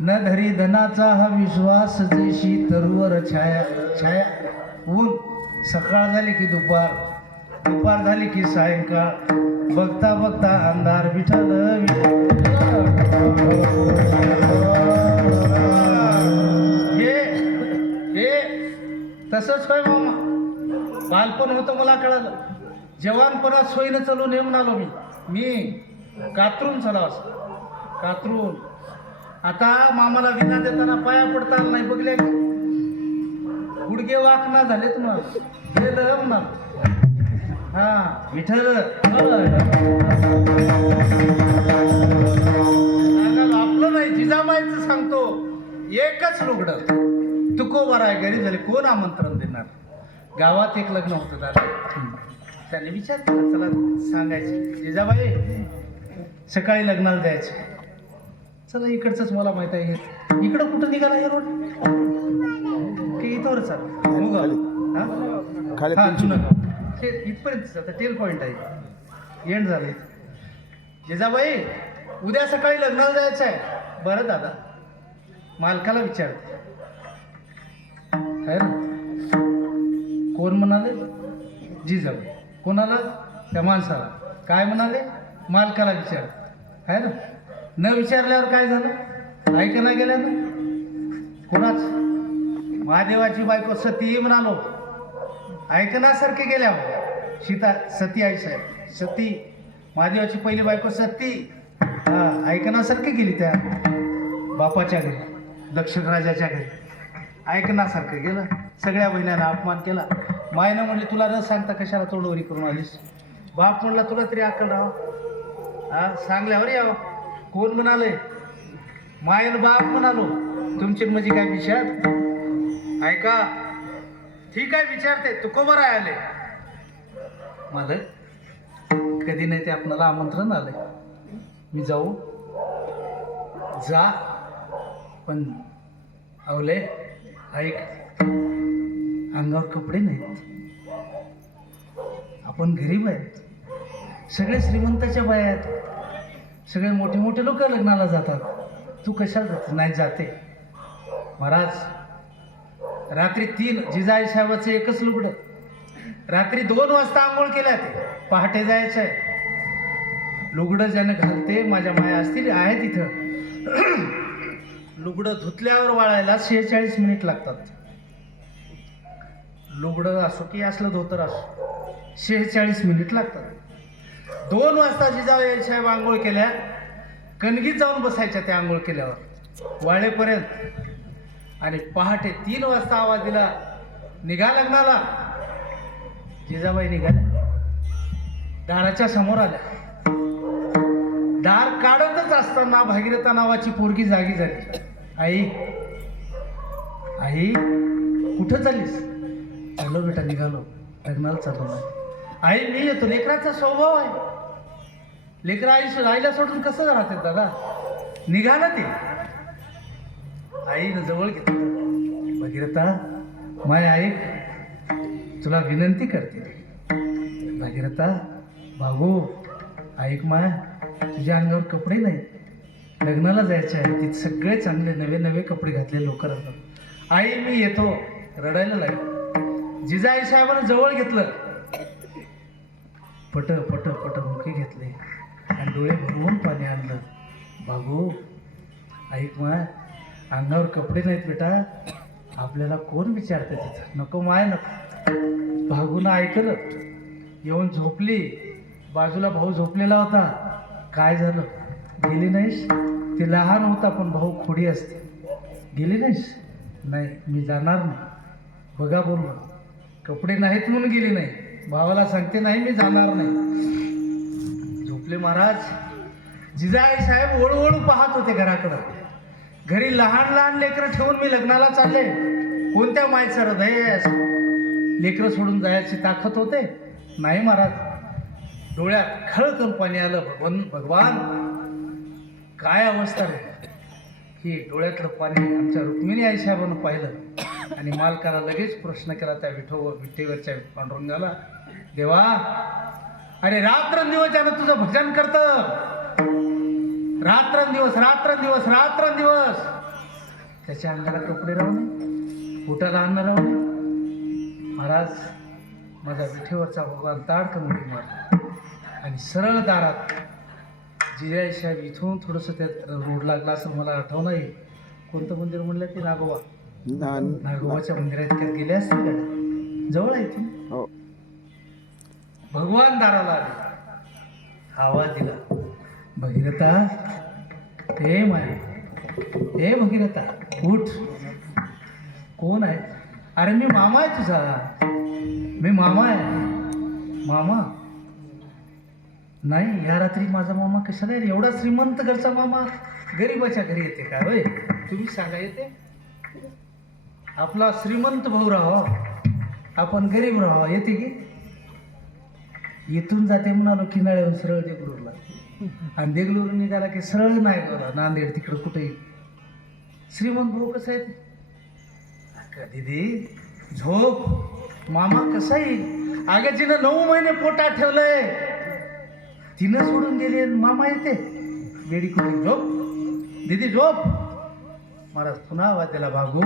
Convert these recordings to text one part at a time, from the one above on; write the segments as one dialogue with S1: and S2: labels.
S1: न धरी धनाचा हा विश्वास जशी तरुवर छाया छाया ऊन. सकाळ झाली की दुपार. दुपार झाली की सायंकाळ. बघता बघता अंधार विठल हे हे. तसंच होय मामा? बालपण होतं मला कळालं. जवानपणात सोयीनं चालून येऊन आलो मी. मी कातरून असं कातरून. आता मामाला विना देताना पाया पडता आला नाही बघले का? गुडघे वाकना झालेत मग गेलं ना हा विठल आपलं नाही जिजाबाईचं सांगतो. एकच लुगडं तुकोबर आहे घरी झाले. कोण आमंत्रण देणार? गावात एक लग्न होतं दादा. त्याने विचार केला चला सांगायचे. जिजाबाई सकाळी लग्नाला जायचे. चला इकडचंच मला माहीत आहे. हे. इकडं कुठं निघाला हे रोड? की इथवर चाल. हा?
S2: खाली
S1: हा जुनं गाव. ते इथपर्यंत आता टेल पॉईंट आहे. एंड झालं. जिजाबाई उद्या सकाळी लग्नाला जायचं आहे. बरं दादा. मालकाला विचारते आहे ना? कोण म्हणाले? जिजाबाई. कोणाला? त्या माणसाला. काय म्हणाले? मालकाला विचार. आहे ना? न विचारल्यावर काय झालं? ऐक ना गेल्या ना? कुणाच? महादेवाची बायको सती म्हणालो ऐकण्यासारखे गेल्या सीता सती आई साहेब. सती. महादेवाची पहिली बायको सती. हा ऐकण्यासारखी गेली त्या बापाच्या घरी दक्षिणराजाच्या घरी. ऐकण्यासारखं गेलं. सगळ्या बहिण्यांना अपमान केला. मायनं म्हणली तुला न सांगता कशाला तोडवरी करून आलीस? बाप म्हणला तुला तरी अक्कल राहा हा सांगल्यावर याव. कोण म्हणाले? मायन बाप म्हणालो. तुमची म्हणजे काय विचार? ऐका. ठीक आहे विचारते. तुकोबर आहे आले. मालक कधी नाही ते आपणाला आमंत्रण आलंय. मी जाऊ. जा. पण अवले ऐक. अंगावर कपडे नाहीत. आपण गरीब आहेत. सगळे श्रीमंताच्या बाया आहेत. सगळे मोठे मोठे लोक लग्नाला जातात. तू कशाला नाही जाते. महाराज रात्री तीन जिजाई साहेबाचं एकच लुगडं. रात्री दोन वाजता आंघोळ केल्या ते. पहाटे जायचं आहे. लुगडं ज्यानं घालते माझ्या माया असतील आहे तिथं लुगडं धुतल्यावर वाळायला शेहेचाळीस मिनिट लागतात. लुगडं असो की असलं धोतर असो शेहेचाळीस मिनिट लागतात. दोन वाजता जिजाबाई साहेब आंघोळ केल्या. कणगीत जाऊन बसायच्या त्या आंघोळ केल्यावर. वाळेपर्यंत. आणि पहाटे तीन वाजता आवाज दिला निघा लग्नाला. जिजाबाई निघाल्या. दाराच्या समोर आल्या. दार काढतच असताना भागीरथा नावाची पोरगी जागी झाली. आई आई कुठं चाललीस? चालो बेटा निघालो. लग्नाला चाललो. नाही आई मी येतो. लेकराचा स्वभाव आहे. लेकर आई आईला सोडून कसं राहते दादा? निघाला ते. आईनं जवळ घेतलं. भगीरथा माय ऐक तुला विनंती करते. भागीरथा भाऊ ऐक माय तुझ्या अंगावर कपडे नाहीत. लग्नाला जायचं आहे तिथे सगळे चांगले नवे नवे कपडे घातले लोक राहतात. आई मी येतो. रडायला लागलो. जिजाई साहेबांना जवळ घेतलं. पट पट पट मुखे घेतले. आणि डोळे भरवून पाणी आणलं. बाबू ऐक माय अंगावर कपडे नाहीत बेटा. आपल्याला कोण विचारते तिथं? नको माय नको. भागून ऐकलं. येऊन झोपली. बाजूला भाऊ झोपलेला होता. काय झालं? गेली नाहीस? ते लहान होता पण भाऊ खोडी असते. गेली नाहीस? नाही मी जाणार नाही. बघा बोललो कपडे नाहीत म्हणून गेली नाही. भावाला सांगते नाही मी जाणार नाही. झोपले महाराज. जिजाई साहेब ओळू पाहत होते घराकडं. घरी लहान लहान लेकरं ठेवून मी लग्नाला चालले. कोणत्या मायचं हृदय असं? लेकरं सोडून जायची ताकद होते? नाही महाराज. डोळ्यात खळकन पाणी आलं. भगवान भगवान काय अवस्था रे? की डोळ्यातलं पाणी आमच्या रुक्मिणी आई पाहिलं. आणि मालकाला लगेच प्रश्न केला त्या विठो विठेवरच्या पांडुरंगाला देवा अरे रात्रंदिवस त्यानं तुझं भजन करतं. रात्रंदिवस रात्रंदिवस रात्रंदिवस. त्याच्या अंगाला कपडे राहून पोटाला अन्न राहून महाराज माझ्या विठेवरचा भगवान उडी मारला. आणि सरळ दारात जिजाई साहेब इथून थोडंसं त्या रोड लागला असं मला आठवण नाही कोणतं मंदिर म्हणलं ते नागोबा? नागोबाच्या मंदिरात इतक्यात गेले असतील का? जवळ आहे
S2: हो.
S1: भगवान दाराला आले. आवाज दिला. भगीरथा हे माय हे भगीरथा उठ. कोण आहे? अरे मी मामा आहे तुझा. मी मामा आहे. मामा? नाही या रात्री माझा मामा कशाला येईल? एवढा श्रीमंत घरचा मामा गरीबाच्या घरी येते का? होय? तुम्ही सांगा येते. आपला श्रीमंत भाऊ राहा आपण गरीब राहा येते की? इथून जाते म्हणालो किनाळ्याहून सरळ देगलूरला. आणि देगलूरून निघाला की सरळ नाही बघा नांदेड तिकडं कुठेही. श्रीमंत भाऊ कसं आहे दीदी झोप. मामा कसा येईल आग तिनं नऊ महिने पोटात ठेवलंय. तिनं सोडून गेली मामा येते. वेडी करून झोप. दीदी झोप. महाराज पुन्हा आवाज त्याला भागू.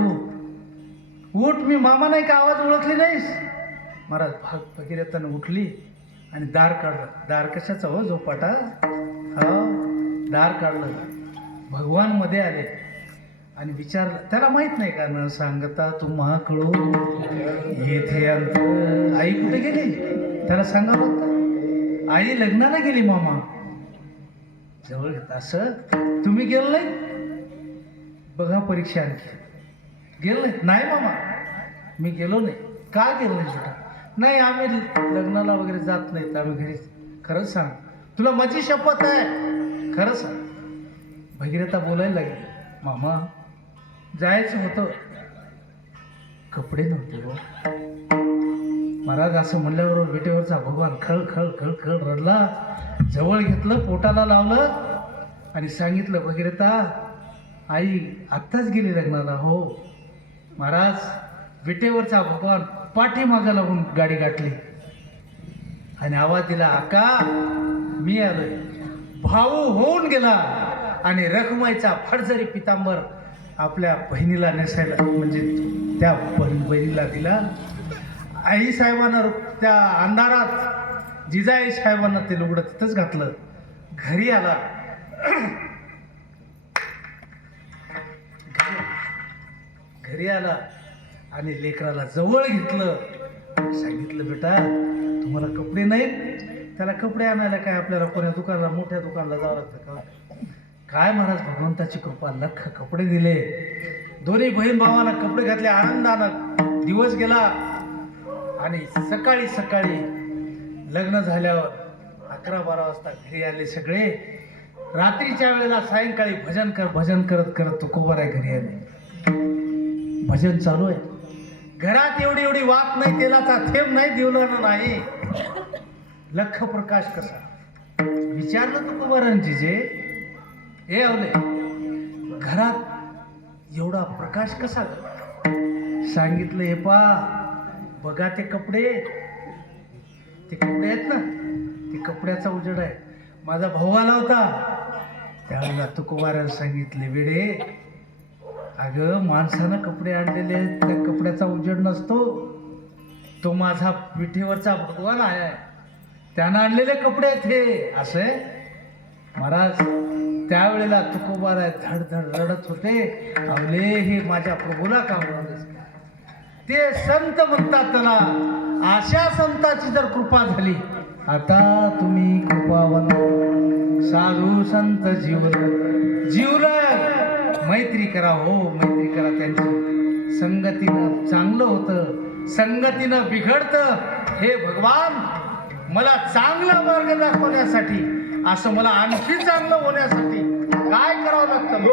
S1: उठ मी मामा नाही का आवाज ओळखली नाहीस? महाराज भाग भगीरथानं उठली. आणि दार काढलं. दार कशाचं हो? झोपाटा? हा दार काढलं. भगवानमध्ये आले आणि विचारलं. त्याला माहीत नाही का? न सांगता तुम्हा कळू येथे अंत आई कुठे गेली? त्याला सांगा होतं आई लग्नाला गेली मामा. जवळ घेत. असं? तुम्ही गेलो नाही बघा परीक्षा आणखी. गेलो नाही नाही मामा. मी गेलो नाही. का गेलो नाही? छोटा? नाही आम्ही लग्नाला वगैरे जात नाहीत आम्ही घरीच खरंच सांग. तुला माझी शपथ आहे. खरं सांग. भगीरथा बोलायला लागली. मामा जायचं होतं. कपडे नव्हते हो महाराज असं म्हणल्याबरोबर विटेवरचा भगवान खळ खळ खळ खळ रडला. जवळ घेतलं पोटाला लावलं आणि सांगितलं भगीरथा आई आत्ताच गेली लग्नाला हो. महाराज विटेवरचा भगवान पाठीमागा लागून गाडी गाठली. आणि आवाज दिला आका मी आलोय. भाऊ होऊन गेला आणि रखमाईचा फडजरी पितांबर आपल्या बहिणीला नेसायला म्हणजे त्या बहीण- बहिणीला दिला आई साहेबांना त्या अंधारात जिजाई साहेबांना ते लुगडं तिथंच घातलं. घरी आला. घरी आला. आणि लेकराला जवळ घेतलं. सांगितलं बेटा तुम्हाला कपडे नाहीत. त्याला कपडे आणायला काय आपल्याला कोण्या दुकानाला मोठ्या दुकानाला जावं लागतं का? काय महाराज भगवंताची कृपा लख कपडे दिले. दोन्ही बहीण भावांना कपडे घातले आनंदानं. दिवस गेला आणि सकाळी सकाळी लग्न झाल्यावर अकरा बारा वाजता घरी आले सगळे. रात्रीच्या वेळेला सायंकाळी भजन कर भजन करत करत तुकोबाराय घरी आले. भजन चालू आहे. घरात एवढी एवढी वात नाही तेलाचा थेंब नाही दिवलं नाही. लख प्रकाश कसा? विचारलं तुकोबारांची जे? हे अवले घरात एवढा प्रकाश कसा? सांगितलं हे पा बघा ते कपडे. ते कपडे आहेत ना ते कपड्याचा उजेड आहे. माझा भाऊ आला होता. त्यावेळेला तुकुमारांना सांगितले वेडे अगं माणसानं कपडे आणलेले त्या कपड्याचा उजेड नसतो. तो माझा पिठीवरचा भगवान आहे. त्यानं आणलेले कपडे आहेत हे. असे महाराज त्यावेळेला तुकोबारा धड धड रडत होते. अवले हे माझ्या प्रभूला काम का? ते संत म्हणतात त्याला अशा संताची जर कृपा झाली आता तुम्ही कृपावंत साधू संत जीवन जीवलग. मैत्री करा हो मैत्री करा त्यांची. संगतीनं चांगलं होतं संगतीनं बिघडतं हे भगवान मला चांगला मार्ग दाखवण्यासाठी असं मला आणखी चांगलं होण्यासाठी काय करावं लागतं?